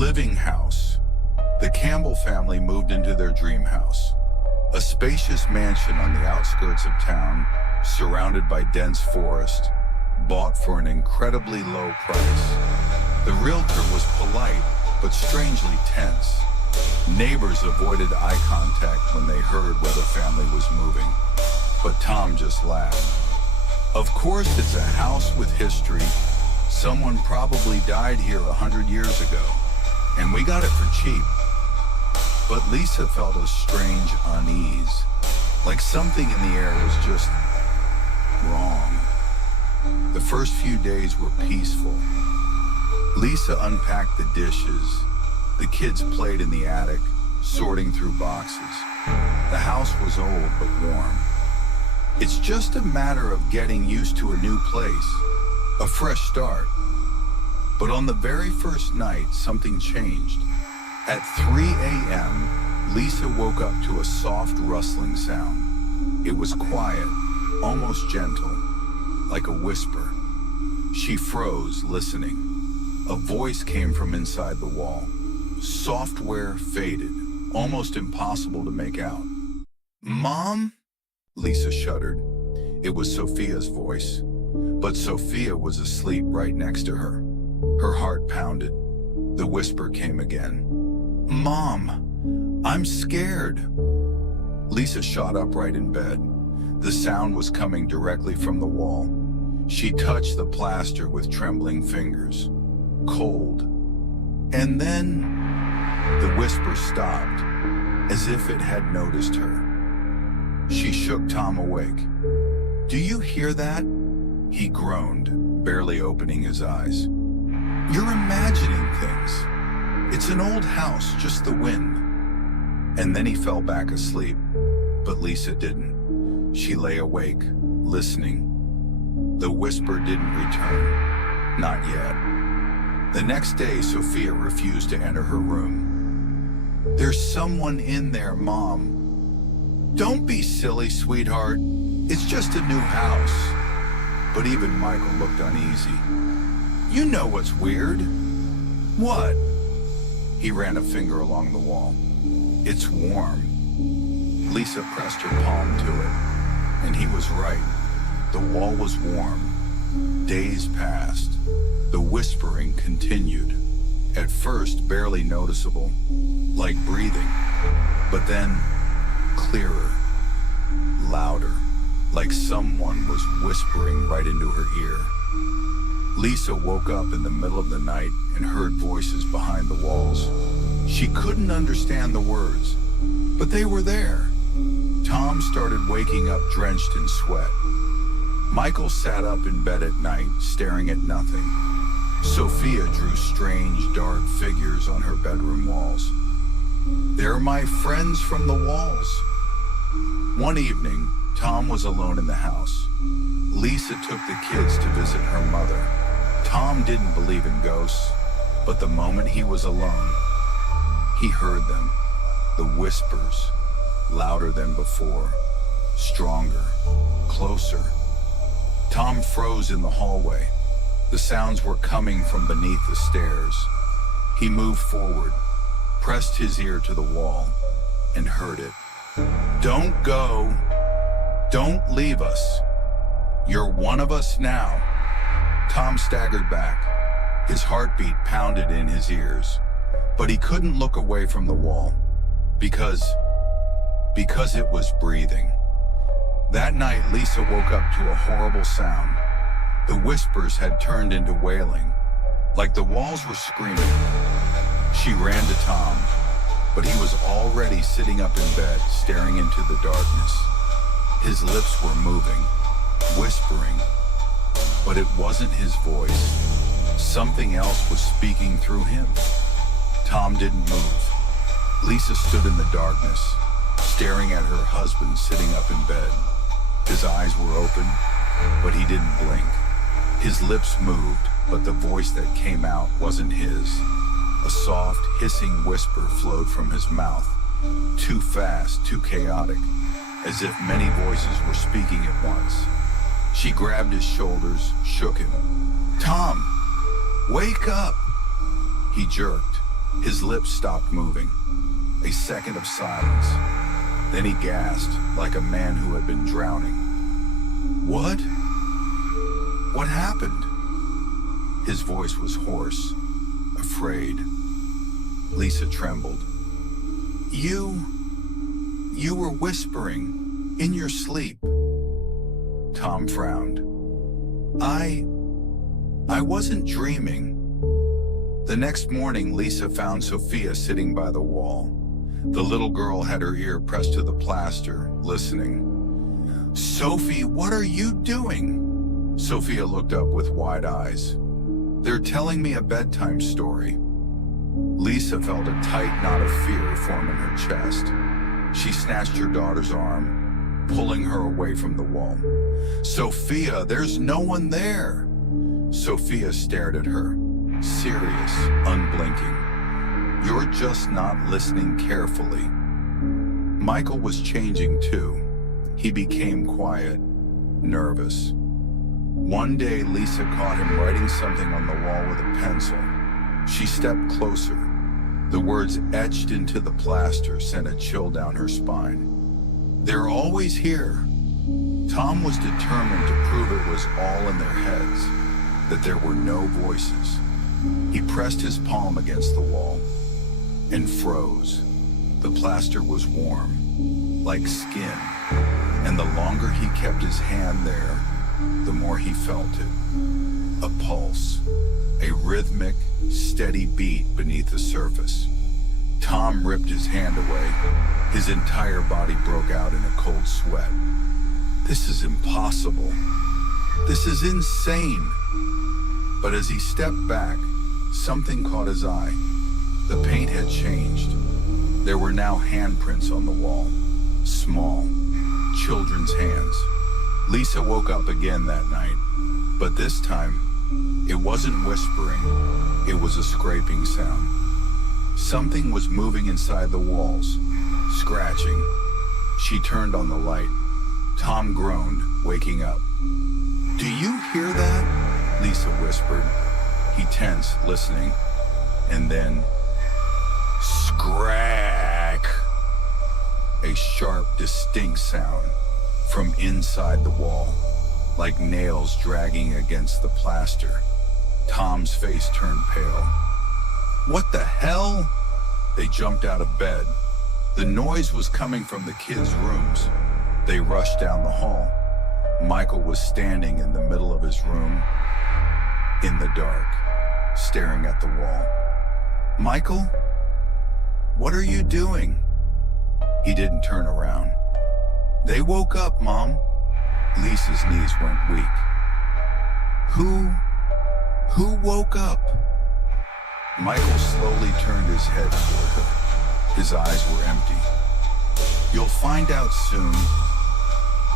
Living house. The Campbell family moved into their dream house, a spacious mansion on the outskirts of town, surrounded by dense forest, bought for an incredibly low price. The realtor was polite, but strangely tense. Neighbors avoided eye contact when they heard where the family was moving, but Tom just laughed. Of course, it's a house with history. Someone probably died here 100 years ago, and we got it for cheap. But Lisa felt a strange unease, like something in the air was just wrong. The first few days were peaceful. Lisa unpacked the dishes. The kids played in the attic, sorting through boxes. The house was old but warm. It's just a matter of getting used to a new place, a fresh start. But on the very first night, something changed. At 3 a.m., Lisa woke up to a soft rustling sound. It was quiet, almost gentle, like a whisper. She froze, listening. A voice came from inside the wall. Software faded, almost impossible to make out. "Mom?" Lisa shuddered. It was Sophia's voice, but Sophia was asleep right next to her. Her heart pounded. The whisper came again. "Mom, I'm scared." Lisa shot upright in bed. The sound was coming directly from the wall. She touched the plaster with trembling fingers. Cold. And then the whisper stopped, as if it had noticed her. She shook Tom awake. "Do you hear that?" He groaned, barely opening his eyes. "You're imagining things. It's an old house, just the wind." And then he fell back asleep, but Lisa didn't. She lay awake, listening. The whisper didn't return. Not yet. The next day, Sophia refused to enter her room. "There's someone in there, Mom." "Don't be silly, sweetheart. It's just a new house." But even Michael looked uneasy. "You know what's weird." "What?" He ran a finger along the wall. "It's warm." Lisa pressed her palm to it, and he was right. The wall was warm. Days passed. The whispering continued. At first, barely noticeable, like breathing. But then, clearer, louder, like someone was whispering right into her ear. Lisa woke up in the middle of the night and heard voices behind the walls. She couldn't understand the words, but they were there. Tom started waking up drenched in sweat. Michael sat up in bed at night, staring at nothing. Sophia drew strange, dark figures on her bedroom walls. "They're my friends from the walls." One evening, Tom was alone in the house. Lisa took the kids to visit her mother. Tom didn't believe in ghosts, but the moment he was alone, he heard them. The whispers, louder than before, stronger, closer. Tom froze in the hallway. The sounds were coming from beneath the stairs. He moved forward, pressed his ear to the wall, and heard it. "Don't go. Don't leave us. You're one of us now." Tom staggered back. His heartbeat pounded in his ears, but he couldn't look away from the wall because it was breathing. That night, Lisa woke up to a horrible sound. The whispers had turned into wailing, like the walls were screaming. She ran to Tom, but he was already sitting up in bed, staring into the darkness. His lips were moving, whispering, but it wasn't his voice. Something else was speaking through him. Tom didn't move. Lisa stood in the darkness, staring at her husband sitting up in bed. His eyes were open, but he didn't blink. His lips moved, but the voice that came out wasn't his. A soft, hissing whisper flowed from his mouth, too fast, too chaotic, as if many voices were speaking at once. She grabbed his shoulders, shook him. "Tom, wake up!" He jerked, His lips stopped moving. A second of silence. Then he gasped like a man who had been drowning. What? What happened? His voice was hoarse, afraid. Lisa trembled. You were whispering in your sleep. Tom frowned. I wasn't dreaming. The next morning, Lisa found Sophia sitting by the wall. The little girl had her ear pressed to the plaster, listening. Sophie, what are you doing? Sophia looked up with wide eyes. They're telling me a bedtime story. Lisa felt a tight knot of fear form in her chest. She snatched her daughter's arm, pulling her away from the wall. Sophia, there's no one there. Sophia stared at her, serious, unblinking. You're just not listening carefully. Michael was changing too. He became quiet, nervous. One day, Lisa caught him writing something on the wall with a pencil. She stepped closer. The words etched into the plaster sent a chill down her spine. They're always here. Tom was determined to prove it was all in their heads, that there were no voices. He pressed his palm against the wall and froze. The plaster was warm, like skin, and the longer he kept his hand there, the more he felt it. A pulse, a rhythmic, steady beat beneath the surface. Tom ripped his hand away. His entire body broke out in a cold sweat. This is impossible. This is insane. But as he stepped back, something caught his eye. The paint had changed. There were now handprints on the wall. Small, children's hands. Lisa woke up again that night, but this time, it wasn't whispering. It was a scraping sound. Something was moving inside the walls, scratching. She turned on the light. Tom groaned, waking up. Do you hear that? Lisa whispered. He tensed, listening. And then, scrack! A sharp, distinct sound from inside the wall, like nails dragging against the plaster. Tom's face turned pale. What the hell? They jumped out of bed. The noise was coming from the kids' rooms. They rushed down the hall. Michael was standing in the middle of his room, in the dark, staring at the wall. Michael? What are you doing? He didn't turn around. They woke up, Mom. Lisa's knees went weak. Who woke up? Michael slowly turned his head toward her. His eyes were empty. You'll find out soon.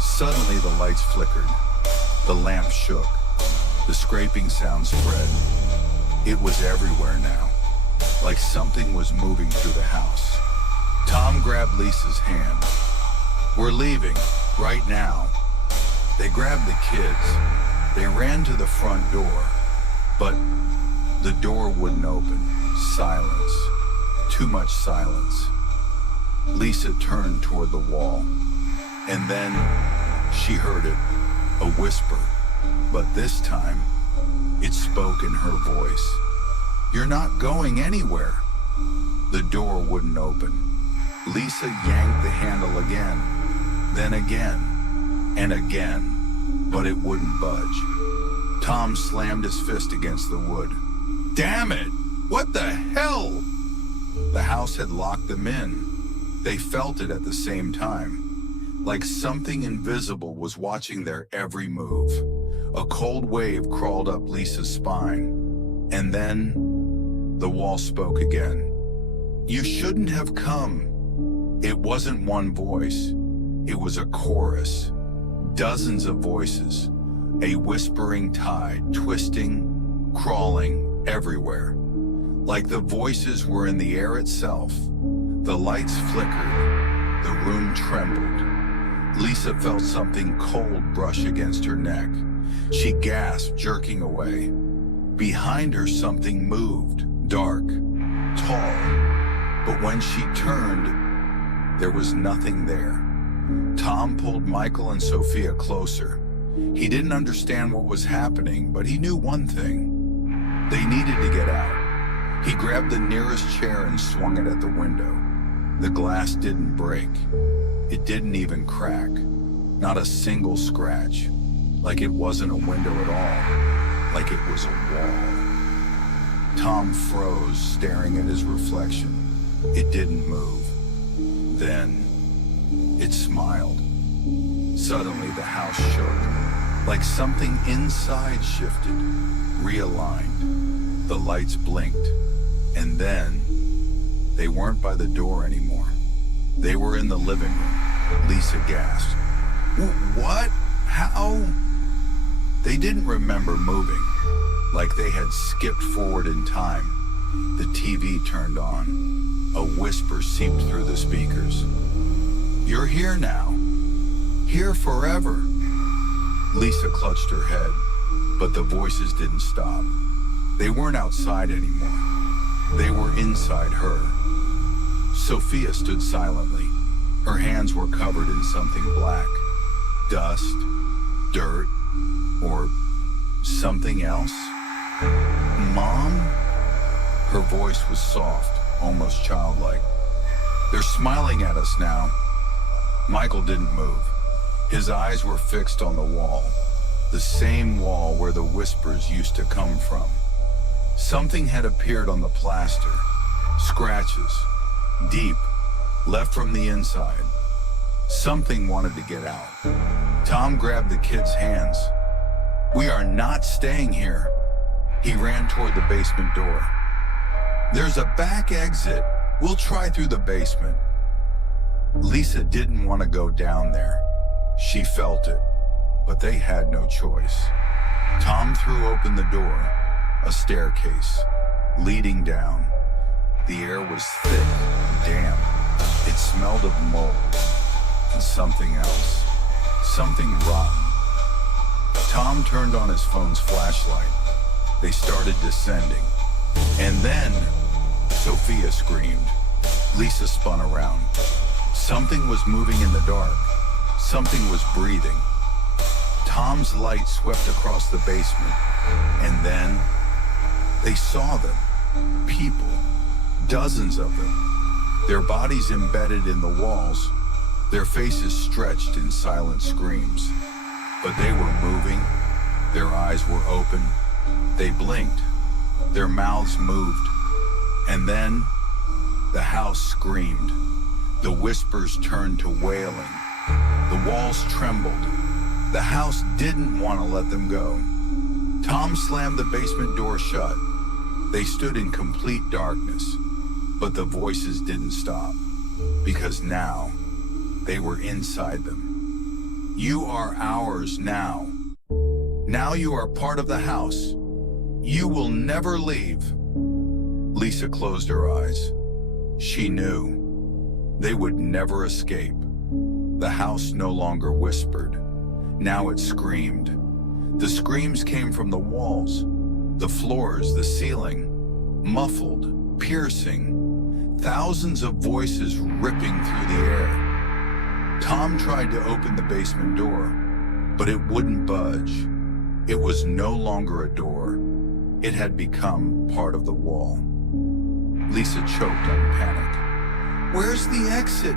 Suddenly the lights flickered. The lamp shook. The scraping sound spread. It was everywhere now, like something was moving through the house. Tom grabbed Lisa's hand. We're leaving, right now. They grabbed the kids. They ran to the front door, but the door wouldn't open. Silence. Too much silence. Lisa turned toward the wall, and then she heard it, a whisper, but this time it spoke in her voice. You're not going anywhere. The door wouldn't open. Lisa yanked the handle again, then again, and again, but it wouldn't budge. Tom slammed his fist against the wood. Damn it! What the hell? The house had locked them in. They felt it at the same time, like something invisible was watching their every move. A cold wave crawled up Lisa's spine, and then the wall spoke again. You shouldn't have come. It wasn't one voice. It was a chorus. Dozens of voices. A whispering tide, twisting, crawling, everywhere. Like the voices were in the air itself. The lights flickered. The room trembled. Lisa felt something cold brush against her neck. She gasped, jerking away. Behind her, something moved, dark, tall, but when she turned, there was nothing there. Tom pulled Michael and Sophia closer. He didn't understand what was happening, but he knew one thing. They needed to get out. He grabbed the nearest chair and swung it at the window. The glass didn't break. It didn't even crack. Not a single scratch. Like it wasn't a window at all. Like it was a wall. Tom froze, staring at his reflection. It didn't move. Then, it smiled. Suddenly the house shook, like something inside shifted, realigned. The lights blinked, and then they weren't by the door anymore. They were in the living room. Lisa gasped. What? How? They didn't remember moving, like they had skipped forward in time. The TV turned on. A whisper seeped through the speakers. You're here now. Here forever. Lisa clutched her head, but the voices didn't stop. They weren't outside anymore. They were inside her. Sophia stood silently. Her hands were covered in something black. Dust, dirt, or something else. Mom? Her voice was soft, almost childlike. They're smiling at us now. Michael didn't move. His eyes were fixed on the wall, the same wall where the whispers used to come from. Something had appeared on the plaster. Scratches, deep, left from the inside. Something wanted to get out. Tom grabbed the kid's hands. We are not staying here. He ran toward the basement door. There's a back exit. We'll try through the basement. Lisa didn't want to go down there. She felt it, but they had no choice. Tom threw open the door, a staircase, leading down. The air was thick, damp. It smelled of mold and something else, something rotten. Tom turned on his phone's flashlight. They started descending. And then, Sophia screamed. Lisa spun around. Something was moving in the dark. Something was breathing. Tom's light swept across the basement. And then, they saw them. People. Dozens of them. Their bodies embedded in the walls. Their faces stretched in silent screams. But they were moving. Their eyes were open. They blinked. Their mouths moved. And then, the house screamed. The whispers turned to wailing. The walls trembled. The house didn't want to let them go. Tom slammed the basement door shut. They stood in complete darkness. But the voices didn't stop. Because now, they were inside them. You are ours now. Now you are part of the house. You will never leave. Lisa closed her eyes. She knew. They would never escape. The house no longer whispered. Now it screamed. The screams came from the walls, the floors, the ceiling. Muffled, piercing. Thousands of voices ripping through the air. Tom tried to open the basement door, but it wouldn't budge. It was no longer a door. It had become part of the wall. Lisa choked on panic. Where's the exit?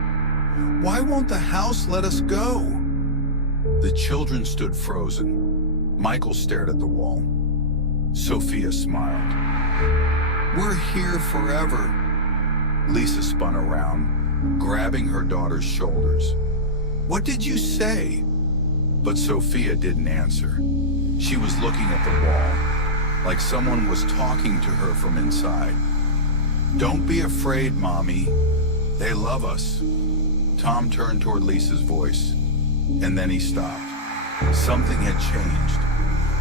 Why won't the house let us go? The children stood frozen. Michael stared at the wall. Sophia smiled. We're here forever. Lisa spun around, grabbing her daughter's shoulders. What did you say? But Sophia didn't answer. She was looking at the wall, like someone was talking to her from inside. Don't be afraid, Mommy. They love us. Tom turned toward Lisa's voice, and then he stopped. Something had changed.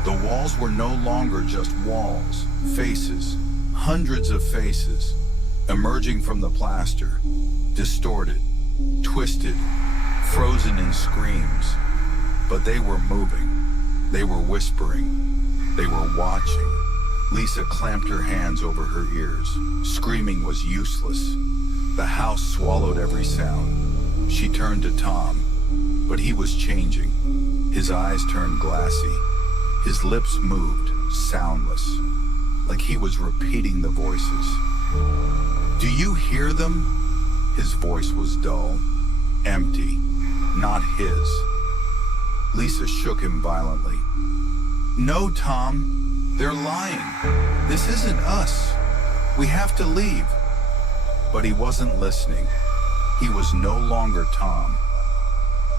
The walls were no longer just walls, faces, hundreds of faces, emerging from the plaster, distorted, twisted, frozen in screams. But they were moving. They were whispering. They were watching. Lisa clamped her hands over her ears. Screaming was useless. The house swallowed every sound. She turned to Tom, but he was changing. His eyes turned glassy. His lips moved, soundless, like he was repeating the voices. "Do you hear them?" His voice was dull, empty, not his. Lisa shook him violently. "No, Tom, they're lying. This isn't us. We have to leave." But he wasn't listening. He was no longer Tom.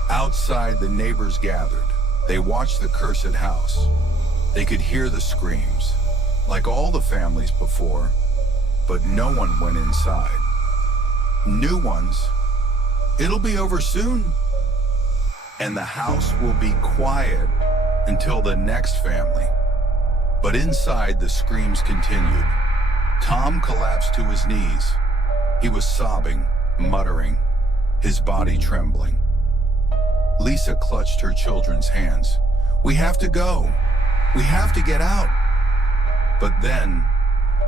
Outside, the neighbors gathered. They watched the cursed house. They could hear the screams, like all the families before, but no one went inside. New ones. "It'll be over soon. And the house will be quiet until the next family." But inside, the screams continued. Tom collapsed to his knees. He was sobbing, muttering, his body trembling. Lisa clutched her children's hands. "We have to go. We have to get out." But then,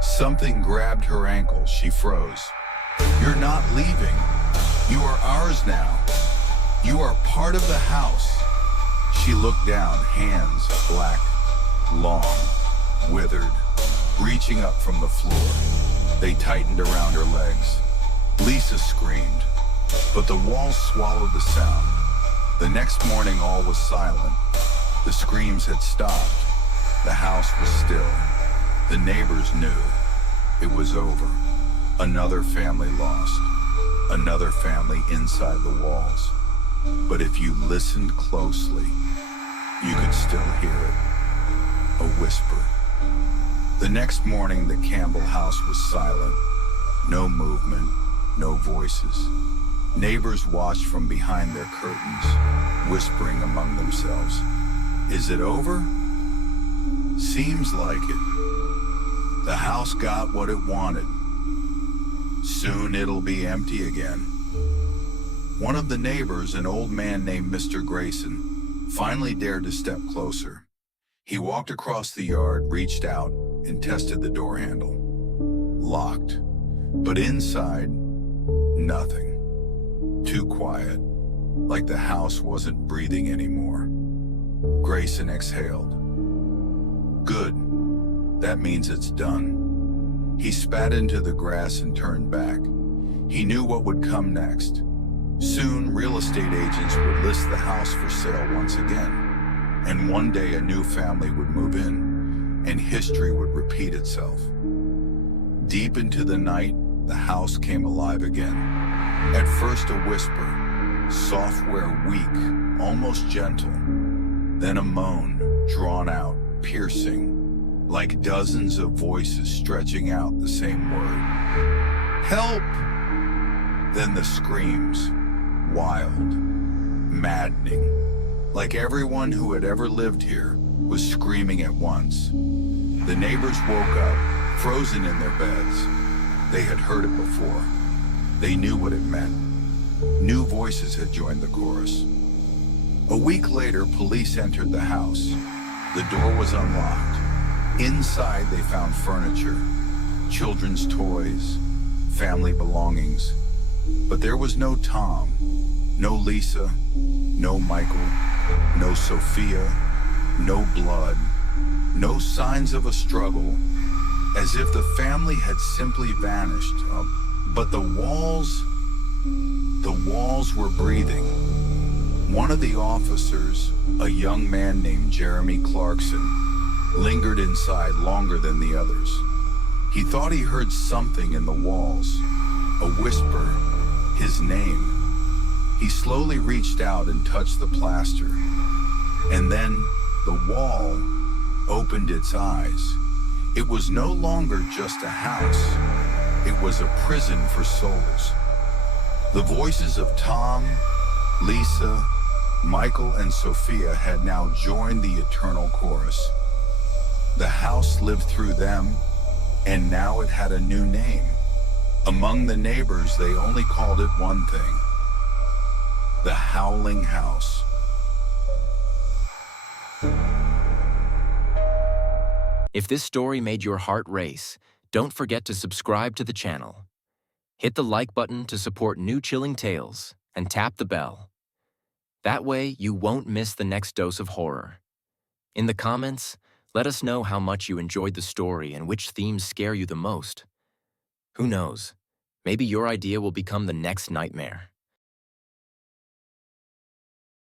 something grabbed her ankle. She froze. "You're not leaving. You are ours now. You are part of the house." She looked down, hands black, long, withered, reaching up from the floor. They tightened around her legs. Lisa screamed, but the walls swallowed the sound. The next morning, all was silent. The screams had stopped. The house was still. The neighbors knew it was over. Another family lost. Another family inside the walls. But if you listened closely, you could still hear it. A whisper. The next morning, the Campbell house was silent. No movement, no voices. Neighbors watched from behind their curtains, whispering among themselves. "Is it over? Seems like it. The house got what it wanted. Soon it'll be empty again." One of the neighbors, an old man named Mr. Grayson, finally dared to step closer. He walked across the yard, reached out, and tested the door handle. Locked. But inside, nothing. Too quiet, like the house wasn't breathing anymore. Grayson exhaled. "Good. That means it's done." He spat into the grass and turned back. He knew what would come next. Soon, real estate agents would list the house for sale once again. And one day a new family would move in, and history would repeat itself. Deep into the night, the house came alive again. At first a whisper, software weak, almost gentle. Then a moan, drawn out, piercing, like dozens of voices stretching out the same word. "Help!" Then the screams, wild, maddening, like everyone who had ever lived here was screaming at once. The neighbors woke up, frozen in their beds. They had heard it before. They knew what it meant. New voices had joined the chorus. A week later, police entered the house. The door was unlocked. Inside, they found furniture, children's toys, family belongings. But there was no Tom, no Lisa, no Michael, no Sophia, no blood, no signs of a struggle, as if the family had simply vanished. But the walls were breathing. One of the officers, a young man named Jeremy Clarkson, lingered inside longer than the others. He thought he heard something in the walls, a whisper, his name. He slowly reached out and touched the plaster. And then the wall opened its eyes. It was no longer just a house. It was a prison for souls. The voices of Tom, Lisa, Michael, and Sophia had now joined the eternal chorus. The house lived through them, and now it had a new name. Among the neighbors, they only called it one thing: the Howling House. If this story made your heart race, don't forget to subscribe to the channel. Hit the like button to support new chilling tales, and tap the bell. That way, you won't miss the next dose of horror. In the comments, let us know how much you enjoyed the story and which themes scare you the most. Who knows? Maybe your idea will become the next nightmare.